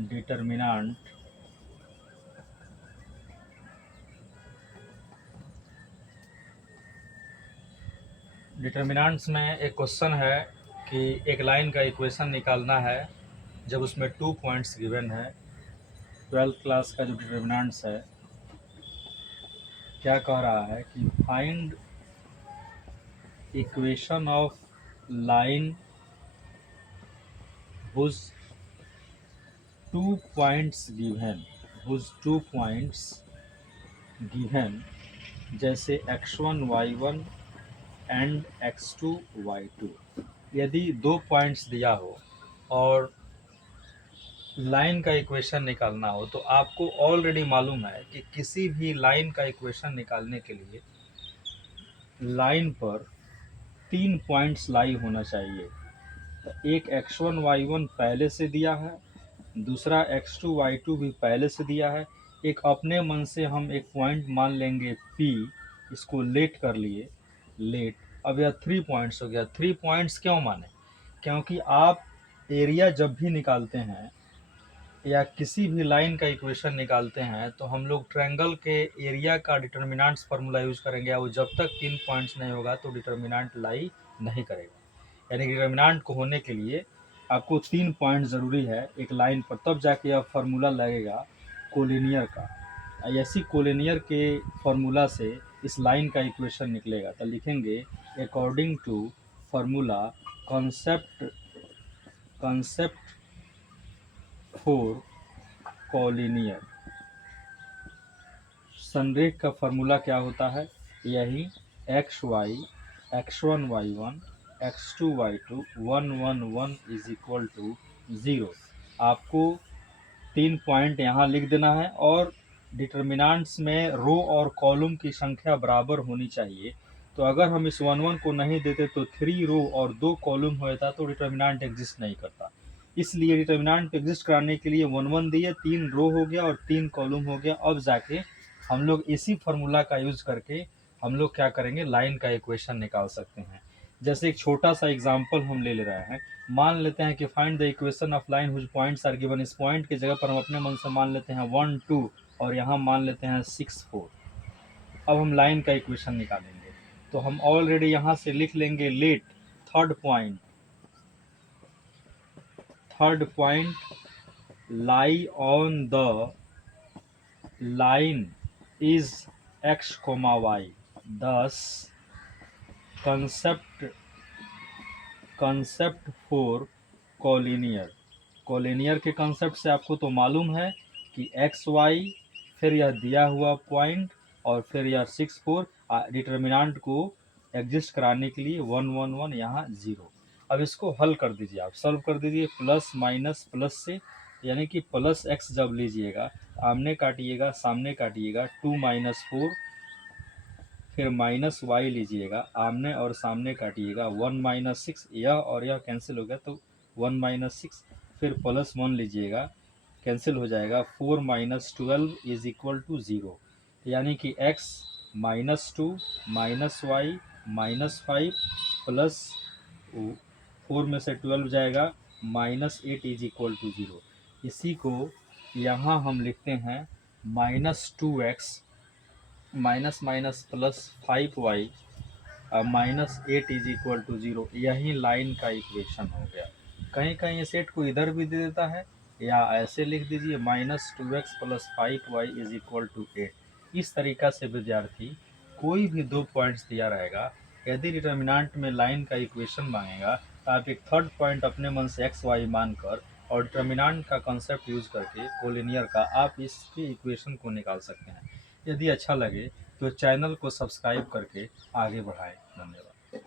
Determinant determinants में एक question है कि एक लाइन का इक्वेशन निकालना है जब उसमें 2 पॉइंट्स गिवन है। 12th क्लास का जो डिटर्मिनेंट्स है क्या कह रहा है कि find equation of line whose 2 points given जैसे x1 y1 and x2 y2। यदि 2 पॉइंट्स दिया हो और लाइन का इक्वेशन निकालना हो तो आपको ऑलरेडी मालूम है कि किसी भी लाइन का इक्वेशन निकालने के लिए लाइन पर 3 पॉइंट्स लाई होना चाहिए। तो एक x1 y1 पहले से दिया है, दूसरा x2 y2 भी पहले से दिया है। एक अपने मन से हम एक पॉइंट मान लेंगे P, इसको लेट कर लिए, लेट। अब यह 3 पॉइंट्स हो गया। 3 पॉइंट्स क्यों माने? क्योंकि आप एरिया जब भी निकालते हैं या किसी भी लाइन का इक्वेशन निकालते हैं तो हम लोग ट्रायंगल के एरिया का डिटर्मिनेंट्स फार्मूला यूज करेंगे। और जब तक 3 पॉइंट्स नहीं होगा तो डिटर्मिनेंट लाई नहीं करेगा। यानी डिटर्मिनेंट को होने के लिए आपको 3 पॉइंट ज़रूरी है एक लाइन पर, तब जाके यह फार्मूला लगेगा कोलिनियर का। ऐसी कोलिनियर के फार्मूला से इस लाइन का इक्वेशन निकलेगा। तो लिखेंगे according to formula concept for collinear. संरेख का फार्मूला क्या होता है? यही xy x1 y1 x2 y2 1 1 1 is equal to 0। आपको 3 पॉइंट यहाँ लिख देना है और डिटर्मिनेंट्स में रो और कॉलम की संख्या बराबर होनी चाहिए। तो अगर हम इस 1 1 को नहीं देते तो 3 रो और 2 कॉलम होता तो डिटर्मिनेंट एग्जिस्ट नहीं करता। इसलिए डिटर्मिनेंट एग्जिस्ट कराने के लिए 1 1 दिए, 3 रो हो गया और 3 कॉलम हो गया। अब जाके हम लोग इसी फार्मूला का यूज करके हम लोग क्या करेंगे, लाइन का इक्वेशन निकाल सकते हैं। जैसे एक छोटा सा एग्जांपल हम ले रहे हैं। मान लेते हैं कि find the equation of line whose points are given. इस पॉइंट की जगह पर हम अपने मन से मान लेते हैं 1 2 और यहाँ मान लेते हैं 6 4। अब हम लाइन का इक्वेशन निकालेंगे तो हम ऑलरेडी यहाँ से लिख लेंगे let third point lie on the line is x, y। thus concept for collinear के कंसेप्ट से आपको तो मालूम है कि x y, फिर यह दिया हुआ पॉइंट और फिर यह 6 4। डिटर्मिनेंट को एग्जिस्ट कराने के लिए 1 1 1 यहाँ 0। अब इसको हल कर दीजिए, आप सॉल्व कर दीजिए प्लस माइनस प्लस से। यानी कि प्लस x जब लीजिएगा, आमने काटिएगा सामने काटिएगा, 2 माइनस 4, फिर माइनस वाई लीजिएगा, आमने और सामने काटिएगा, 1 माइनस 6, यह और यह कैंसिल हो गया तो 1 माइनस 6, फिर प्लस 1 लीजिएगा, कैंसिल हो जाएगा, 4 माइनस 12 इज इक्वल टू 0। यानी कि x minus 2 minus y minus 5 plus 4 में से 12 जाएगा माइनस 8 इज इक्वल टू 0। इसी को यहाँ हम लिखते हैं minus 2x minus minus plus 5y minus 8 is equal to 0। यही लाइन का इक्वेशन हो गया। कहीं कहीं इस 8 को इधर भी दे देता है या ऐसे लिख दीजिए minus 2x plus 5y is equal to 8। इस तरीका से विद्यार्थी कोई भी 2 पॉइंट्स दिया रहेगा, यदि डिटर्मिनेंट में लाइन का इक्वेशन मांगेगा तो आप एक थर्ड पॉइंट अपने मन से एक्स वाई मानकर और डिटर्मिनेंट का कॉन्सेप्ट यूज करके कोलिनियर का आप इसके इक्वेशन को निकाल सकते हैं। यदि अच्छा लगे तो चैनल को सब्सक्राइब करके आगे बढ़ाएं। धन्यवाद।